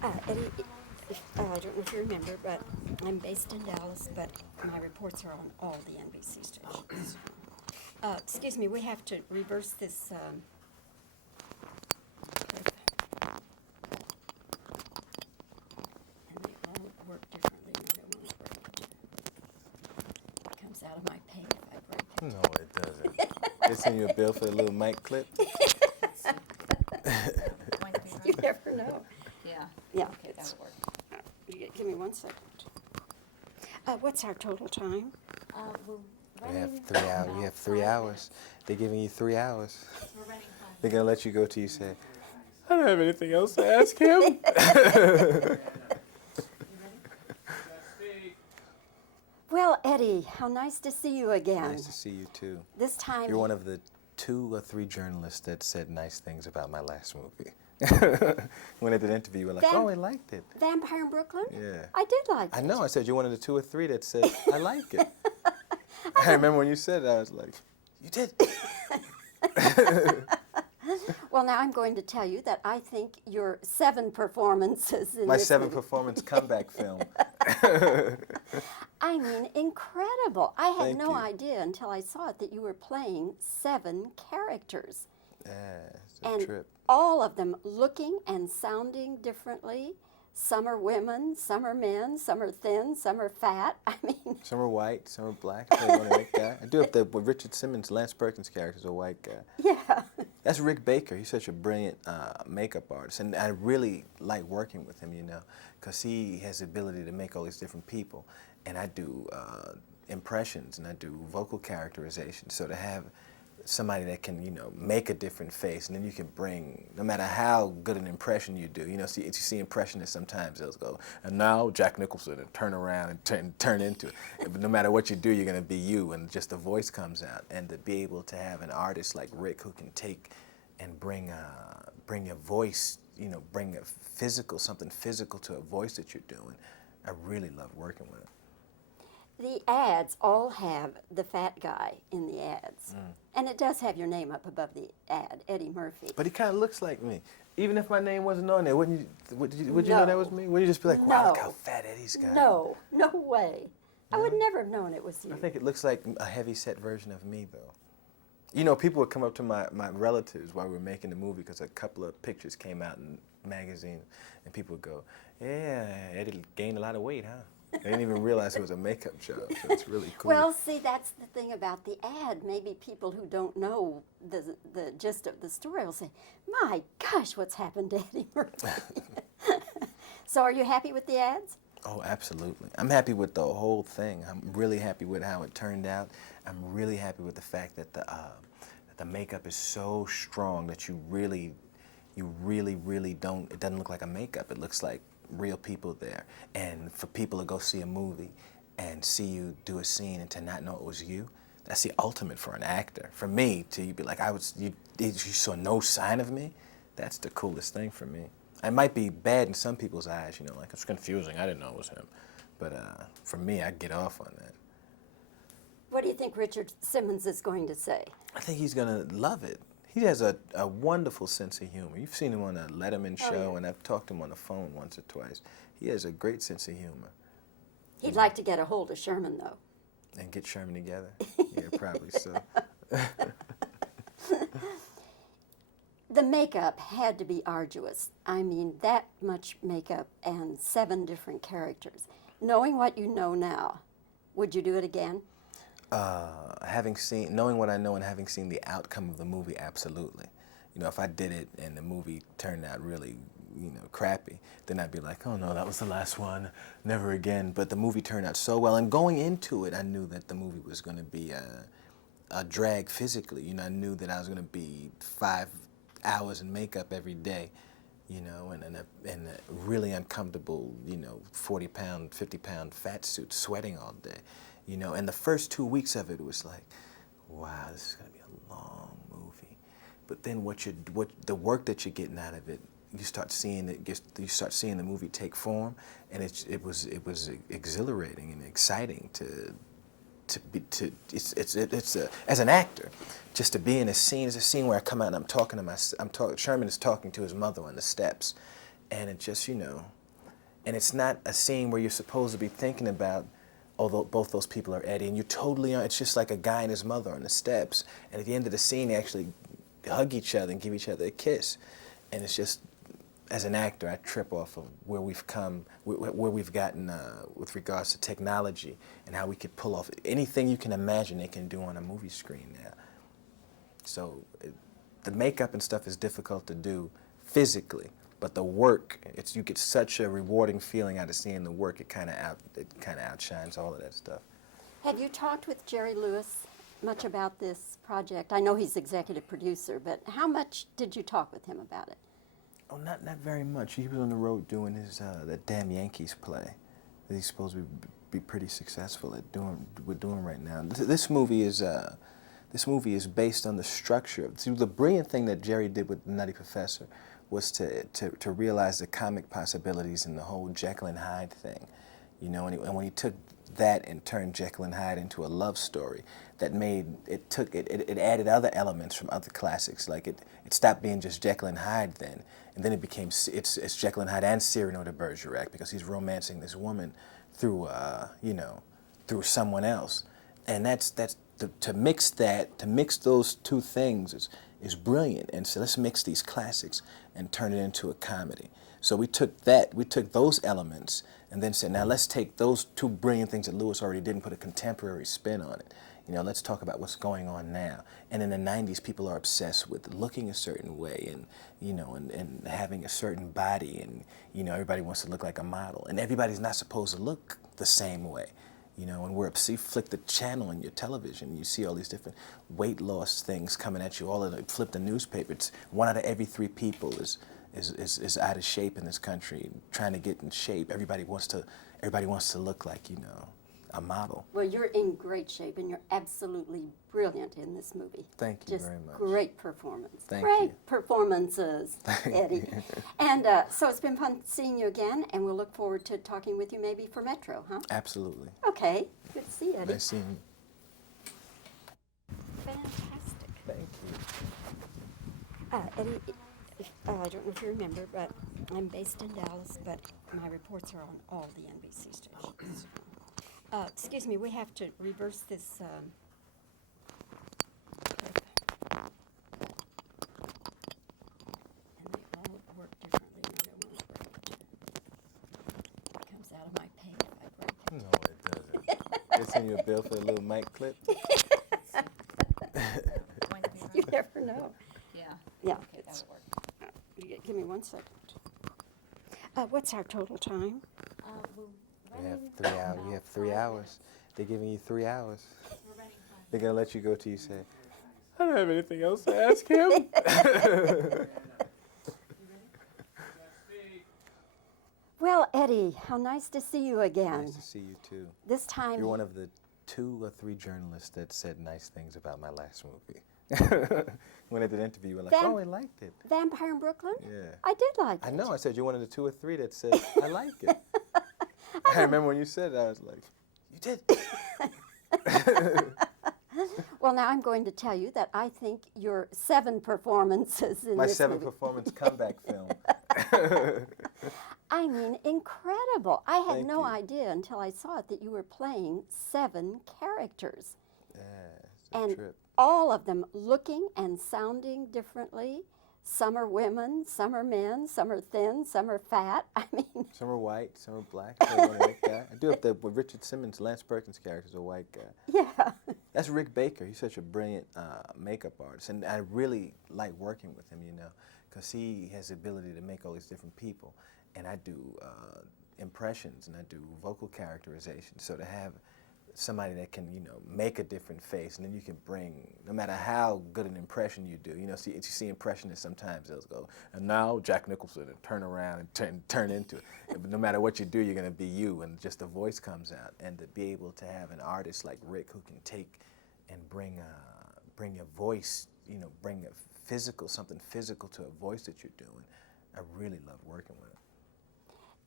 Eddie, I don't know if you remember, but I'm based in Dallas, but my reports are on all the NBC stations. Excuse me, we have to reverse this. And they all work differently, and I don't want to break it. It comes out of my pay if I break it. No, it doesn't. They send you a bill for a little mic clip. You never know. Yeah. Yeah. Okay, that'll work. Give me 1 second. What's our total time? We have 3 hours. You have 3 hours. They're giving you 3 hours. We're running 5. They're gonna let you go till you say, "I don't have anything else to ask him." Well, Eddie, how nice to see you again. Nice to see you too. This time. You're one of the 2 or 3 journalists that said nice things about my last movie. When I did the interview, you were like, "Oh, I liked it." Vampire in Brooklyn? Yeah. I did like it. I know. I said you're one of the 2 or 3 that said I like it. I remember when you said it, I was like, "You did." Well, now I'm going to tell you that I think your 7 performances in My this 7 movie, performance comeback film. I mean, incredible. I had Thank no you. idea until I saw it that you were playing 7 characters. Yeah, it's a And trip. all of them looking and sounding differently. Some are women, some are men, some are thin, some are fat. I mean, Some are white, some are black. I play one white guy. I do have the with Richard Simmons, Lance Perkins' character is a white guy. yeah. That's Rick Baker. He's such a brilliant makeup artist, and I really like working with him, you know, because he has the ability to make all these different people, and I do impressions and I do vocal characterization. So to have somebody that can, you know, make a different face, and then you can bring, no matter how good an impression you do, you know, you see impressionists sometimes they'll go, and now Jack Nicholson, and turn around and turn into it. But no matter what you do, you're going to be you, and just the voice comes out. And to be able to have an artist like Rick who can take and bring a voice, you know, bring a physical, something physical to a voice that you're doing, I really love working with him. The ads all have the fat guy in the ads. And it does have your name up above the ad, Eddie Murphy. But he kind of looks like me. Even if my name wasn't on there, would you know that was me? Would you just be like, wow, look No. how fat Eddie's got? No, no way. I would never have known it was you. I think it looks like a heavy-set version of me, though. You know, people would come up to my relatives while we were making the movie because a couple of pictures came out in magazines, and people would go, yeah, Eddie gained a lot of weight, huh? They didn't even realize it was a makeup job, so it's really cool. Well, see, that's the thing about the ad. Maybe people who don't know the gist of the story will say, my gosh, what's happened to Eddie Murphy? So are you happy with the ads? Oh, absolutely. I'm happy with the whole thing. I'm really happy with how it turned out. I'm really happy with the fact that the makeup is so strong that you really don't, it doesn't look like a makeup. It looks like real people there. And for people to go see a movie and see you do a scene and to not know it was you, that's the ultimate for an actor. For me, to be like, you saw no sign of me, that's the coolest thing for me. It might be bad in some people's eyes, you know, like it's confusing, I didn't know it was him. But for me, I get off on that. What do you think Richard Simmons is going to say? I think he's gonna love it. He has a wonderful sense of humor. You've seen him on a Letterman show, and I've talked to him on the phone once or twice. He has a great sense of humor. He'd like to get a hold of Sherman, though. And get Sherman together? Yeah, probably so. The makeup had to be arduous. I mean, that much makeup and 7 different characters. Knowing what you know now, would you do it again? Knowing what I know and having seen the outcome of the movie, absolutely. You know, if I did it and the movie turned out really, you know, crappy, then I'd be like, oh no, that was the last one, never again. But the movie turned out so well, and going into it, I knew that the movie was going to be a drag physically. You know, I knew that I was going to be 5 hours in makeup every day, you know, and a really uncomfortable, you know, 40-pound, 50-pound fat suit, sweating all day. You know, and the first 2 weeks of it was like, wow, this is going to be a long movie. But then the work that you're getting out of it, you start seeing you start seeing the movie take form, and it was exhilarating and exciting as an actor, just to be in a scene. There's a scene where I come out and I'm talking to Sherman is talking to his mother on the steps, and it just, you know, and it's not a scene where you're supposed to be thinking about, although both those people are Eddie, and you're totally on, it's just like a guy and his mother on the steps, and at the end of the scene, they actually hug each other and give each other a kiss, and it's just, as an actor, I trip off of where we've come, where we've gotten with regards to technology, and how we could pull off anything you can imagine they can do on a movie screen now. So the makeup and stuff is difficult to do physically, but the work, you get such a rewarding feeling out of seeing the work. It kind of outshines all of that stuff. Have you talked with Jerry Lewis much about this project? I know he's executive producer, but how much did you talk with him about it? Oh, not very much. He was on the road doing his that Damn Yankees play that he's supposed to be pretty successful at doing right now. This movie is based on the structure. See, the brilliant thing that Jerry did with Nutty Professor was to realize the comic possibilities in the whole Jekyll and Hyde thing, you know. And when he took that and turned Jekyll and Hyde into a love story, that made it added other elements from other classics. Like it stopped being just Jekyll and Hyde then, and then it became it's Jekyll and Hyde and Cyrano de Bergerac, because he's romancing this woman through you know, through someone else, and to mix those two things is brilliant. And so let's mix these classics and turn it into a comedy. So we took those elements and then said, now let's take those two brilliant things that Lewis already did and put a contemporary spin on it. You know, let's talk about what's going on now. And in the 90s, people are obsessed with looking a certain way and, you know, and having a certain body, and, you know, everybody wants to look like a model. And everybody's not supposed to look the same way. You know, and you flick the channel on your television, you see all these different weight loss things coming at you. All of it, flip the newspaper. It's 1 out of every 3 people is out of shape in this country, trying to get in shape. Everybody wants to look like, you know, a model. Well, you're in great shape, and you're absolutely brilliant in this movie. Thank you Just very much. Great performance. Thank great you. Performances, Thank Eddie. you. And so it's been fun seeing you again, and we'll look forward to talking with you maybe for Metro, huh? Absolutely. Okay. Good to see you, Eddie. Nice seeing you. Fantastic. Thank you. Eddie, I don't know if you remember, but I'm based in Dallas, but my reports are on all the NBC stations. Excuse me, we have to reverse this clip. And they all work differently, and I don't want to break it. It comes out of my pay if I break it. No, it doesn't. They send you a bill for a little mic clip? You never know. Yeah. Yeah. Okay, that'll work. Give me 1 second. What's our total time? We have 3 hours. You have 3 hours. They're giving you 3 hours. They're gonna let you go till you say, I don't have anything else to ask him. Well, Eddie, how nice to see you again. Nice to see you too. This time, You're one of the 2 or 3 journalists that said nice things about my last movie. When I did an interview, you were like, oh, I liked it. Vampire in Brooklyn? Yeah. I did like it. I know. I said you're one of the 2 or 3 that said I like it. I remember when you said it, I was like, you did. Well, now I'm going to tell you that I think your 7 performances in My this 7 movie, performance comeback film. I mean, incredible. I had Thank no you. idea until I saw it that you were playing 7 characters. Yeah, it's a And trip. all of them looking and sounding differently. Some are women, some are men, some are thin, some are fat. I mean, Some are white, some are black. Some are white guy. I do have with Richard Simmons, Lance Perkins' character is a white guy. yeah. That's Rick Baker. He's such a brilliant makeup artist, and I really like working with him, you know, because he has the ability to make all these different people, and I do impressions and I do vocal characterization. So to have somebody that can, you know, make a different face, and then you can bring, no matter how good an impression you do, you know, you see impressionists sometimes they'll go, and now Jack Nicholson, and turn around and turn into it. But no matter what you do, you're going to be you, and just the voice comes out. And to be able to have an artist like Rick who can take and bring your voice, you know, bring something physical to a voice that you're doing, I really love working with him.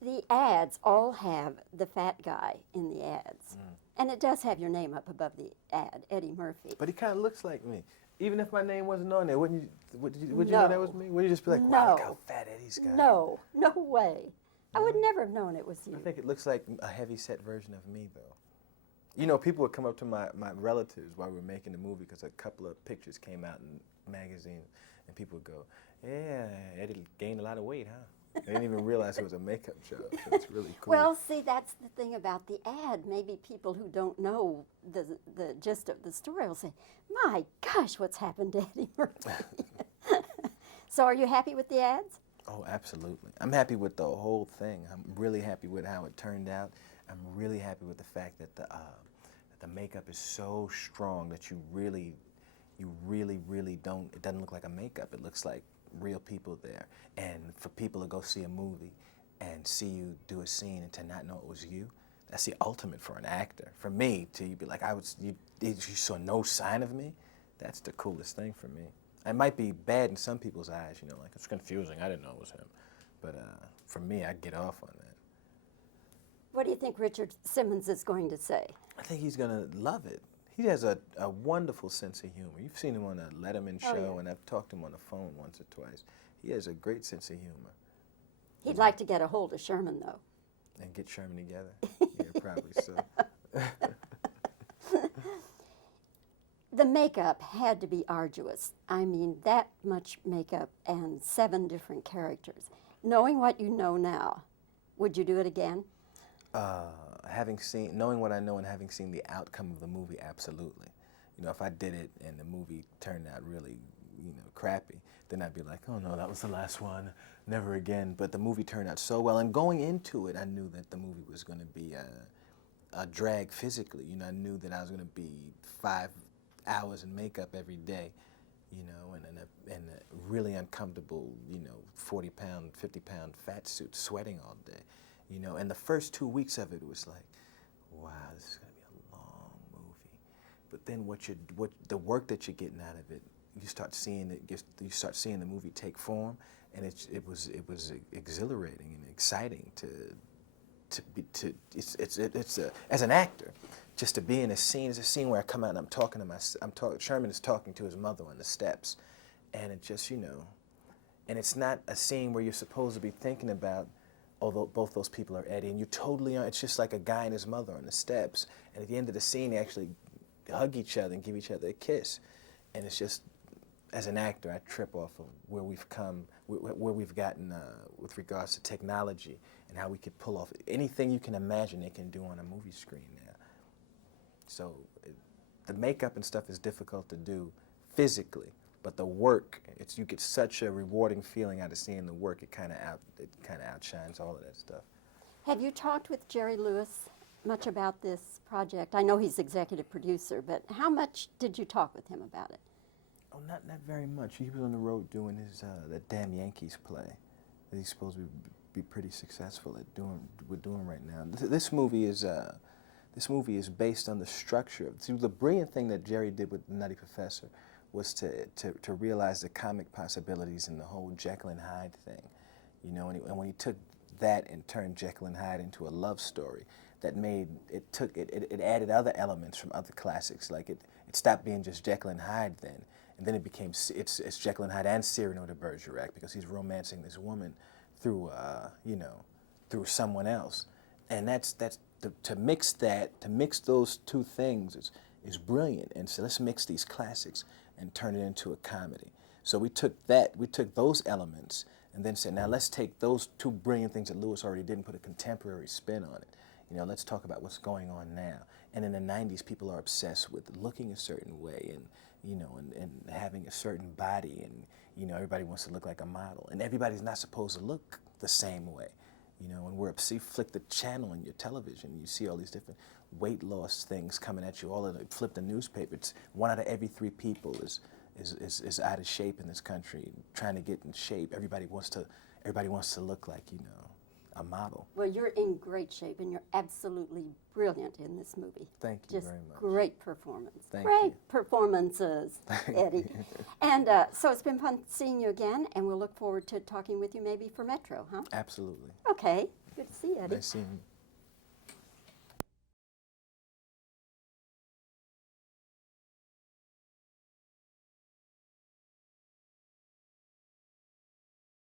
The ads all have the fat guy in the ads. And it does have your name up above the ad, Eddie Murphy. But he kind of looks like me. Even if my name wasn't on there, would you know No. that was me? Would you just be like, No. wow, look how fat Eddie's got? No, no way. I would never have known it was you. I think it looks like a heavy-set version of me, though. You know, people would come up to my relatives while we were making the movie because a couple of pictures came out in magazines, and people would go, yeah, Eddie gained a lot of weight, huh? They didn't even realize it was a makeup job, so it's really cool. Well, see, that's the thing about the ad. Maybe people who don't know the gist of the story will say, my gosh, what's happened to Eddie Murphy? So are you happy with the ads? Oh, absolutely. I'm happy with the whole thing. I'm really happy with how it turned out. I'm really happy with the fact that the makeup is so strong that you really don't, it doesn't look like a makeup. It looks like real people there. And for people to go see a movie and see you do a scene and to not know it was you, that's the ultimate for an actor. For me, to be like, you saw no sign of me, that's the coolest thing for me. It might be bad in some people's eyes, you know, like it's confusing, I didn't know it was him. But for me, I get off on that. What do you think Richard Simmons is going to say? I think he's gonna love it. He has a wonderful sense of humor. You've seen him on a Letterman show, and I've talked to him on the phone once or twice. He has a great sense of humor. He'd like to get a hold of Sherman, though. And get Sherman together? Yeah, probably so. The makeup had to be arduous. I mean, that much makeup and 7 different characters. Knowing what you know now, would you do it again? Knowing what I know and having seen the outcome of the movie, absolutely. You know, if I did it and the movie turned out really, crappy, then I'd be like, oh no, that was the last one, never again. But the movie turned out so well, and going into it, I knew that the movie was going to be a drag physically. You know, I knew that I was going to be 5 hours in makeup every day, and a really uncomfortable, 40-pound, 50-pound fat suit, sweating all day. And the first 2 weeks of it was like, wow, this is going to be a long movie. But then the work that you're getting out of it, you start seeing the movie take form, and it was exhilarating and exciting as an actor, just to be in a scene. There's a scene where I come out and Sherman is talking to his mother on the steps, and it just, and it's not a scene where you're supposed to be thinking about, although both those people are Eddie, and you totally are. It's just like a guy and his mother on the steps, and at the end of the scene, they actually hug each other and give each other a kiss, and it's just, as an actor, I trip off of where we've come, where we've gotten with regards to technology and how we could pull off anything you can imagine they can do on a movie screen now. So the makeup and stuff is difficult to do physically, but the work, you get such a rewarding feeling out of seeing the work. It kind of outshines all of that stuff. Have you talked with Jerry Lewis much about this project? I know he's executive producer, but how much did you talk with him about it? Oh, not very much. He was on the road doing his that Damn Yankees play that he's supposed to be pretty successful at doing right now. This movie is based on the structure. See, the brilliant thing that Jerry did with Nutty Professor was to realize the comic possibilities in the whole Jekyll and Hyde thing, and when he took that and turned Jekyll and Hyde into a love story, that it added other elements from other classics. Like it stopped being just Jekyll and Hyde then, and then it became it's Jekyll and Hyde and Cyrano de Bergerac, because he's romancing this woman through through someone else, and to mix those two things is brilliant. And so let's mix these classics and turn it into a comedy. So we took those elements and then said, now let's take those two brilliant things that Lewis already did and put a contemporary spin on it. Let's talk about what's going on now. And in the 90s, people are obsessed with looking a certain way and having a certain body, and everybody wants to look like a model. And everybody's not supposed to look the same way. And you flick the channel on your television, you see all these different weight loss things coming at you. Flip the newspaper. It's 1 out of every 3 people is out of shape in this country, trying to get in shape. Everybody wants to look like a model. Well, you're in great shape, and you're absolutely brilliant in this movie. Thank you Just very much. Great performance. Thank great you. Performances, Eddie. And so it's been fun seeing you again, and we'll look forward to talking with you maybe for Metro, huh? Absolutely. Okay. Good to see you, Eddie. Nice seeing you.